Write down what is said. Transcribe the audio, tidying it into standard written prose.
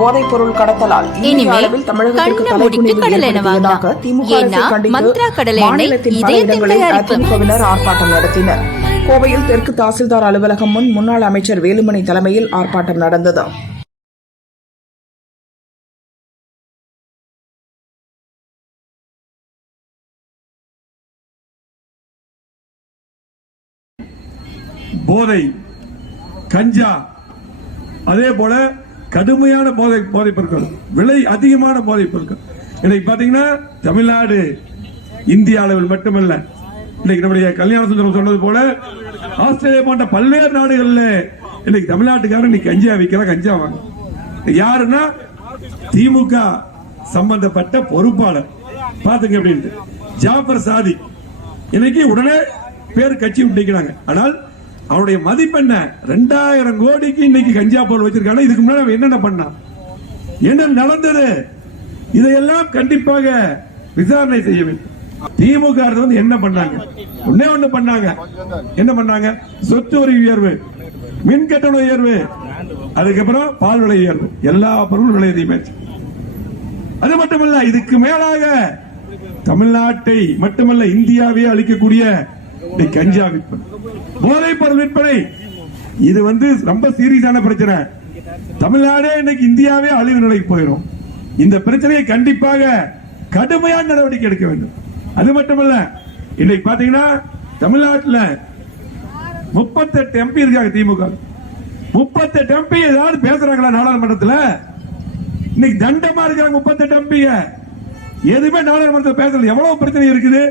போதைப் பொருள் கடத்தலால் இந்திய அளவில் தமிழகத்திற்கு தலைக்குனிவு ஏற்படுத்தியதாக திமுக அரசை கண்டித்து மாநிலத்தின் பல இடங்களில் அதிமுகவினர் ஆர்ப்பாட்டம் நடத்தினர். கோவையில் தெற்கு தாசில்தார் அலுவலகம் முன் முன்னாள் அமைச்சர் வேலுமணி தலைமையில் ஆர்ப்பாட்டம் நடந்தது. போதை, கஞ்சா, அதே போல கடுமையான போதைப் பொருட்கள், விலை அதிகமான போதைப் பொருட்கள். இன்னைக்கு பாத்தீங்கன்னா தமிழ்நாடு இந்திய அளவில் மட்டுமல்ல, இன்னைக்கு நம்முடைய கல்யாண சுந்தரம் சொன்னது போல ஆஸ்திரேலியா போன்ற பல்வேறு நாடுகள்ல இன்னைக்கு தமிழ்நாட்டுக்காரன் இன்னைக்கு கஞ்சா விற்கிற, கஞ்சா வாங்க. யாருன்னா திமுக சம்பந்தப்பட்ட பொறுப்பாளர் பாத்துங்க அப்படின்ட்டு ஜாபர் சாதிக் இன்னைக்கு உடனே பேர் கட்சி விட்டுக்கிறாங்க. ஆனால் அவருடைய மதிப்பு என்ன? 2000 கோடிக்கு இன்னைக்கு கஞ்சா பொருள் வச்சிருக்காங்க. இதுக்கு முன்னாடி என்னென்ன பண்ணா, என்ன நடந்தது, இதையெல்லாம் கண்டிப்பாக விசாரணை செய்ய வேண்டும். திமுக வந்து என்ன பண்ணாங்க? ஒண்ணு பண்ணாங்க. என்ன பண்ணாங்க? சொத்து வரி உயர்வு, மின் கட்டண உயர்வு, அதுக்கப்புறம் பால் விலை உயர்வு, எல்லா பொருளும் விலை அதிகமாச்சு. அது மட்டுமல்ல, இதுக்கு மேலாக தமிழ்நாட்டை மட்டுமல்ல இந்தியாவே அளிக்கக்கூடிய கஞ்சா விற்பனை, போதைப் பொருள் விற்பனை, இது வந்து ரொம்ப சீரியஸான பிரச்சனை. தமிழ்நாடே இன்னைக்கு இந்தியாவே அழிவு நிலைக்கு போயிடும். இந்த பிரச்சனையை கண்டிப்பாக கடுமையான நடவடிக்கை எடுக்க வேண்டும். அது மட்டுமல்ல, இன்னைக்கு பாத்தீங்கன்னா தமிழ்நாட்டில் 38 எம்பி இருக்காங்க. திமுக 38 எம்பி ஏதாவது பேசுறாங்களா நாடாளுமன்றத்தில்? இன்னைக்கு தண்டமா இருக்காங்க 38 எம்பி. எதுவுமே நாடாளுமன்றத்தில் பேசல. எவ்வளவு பிரச்சனை இருக்குது.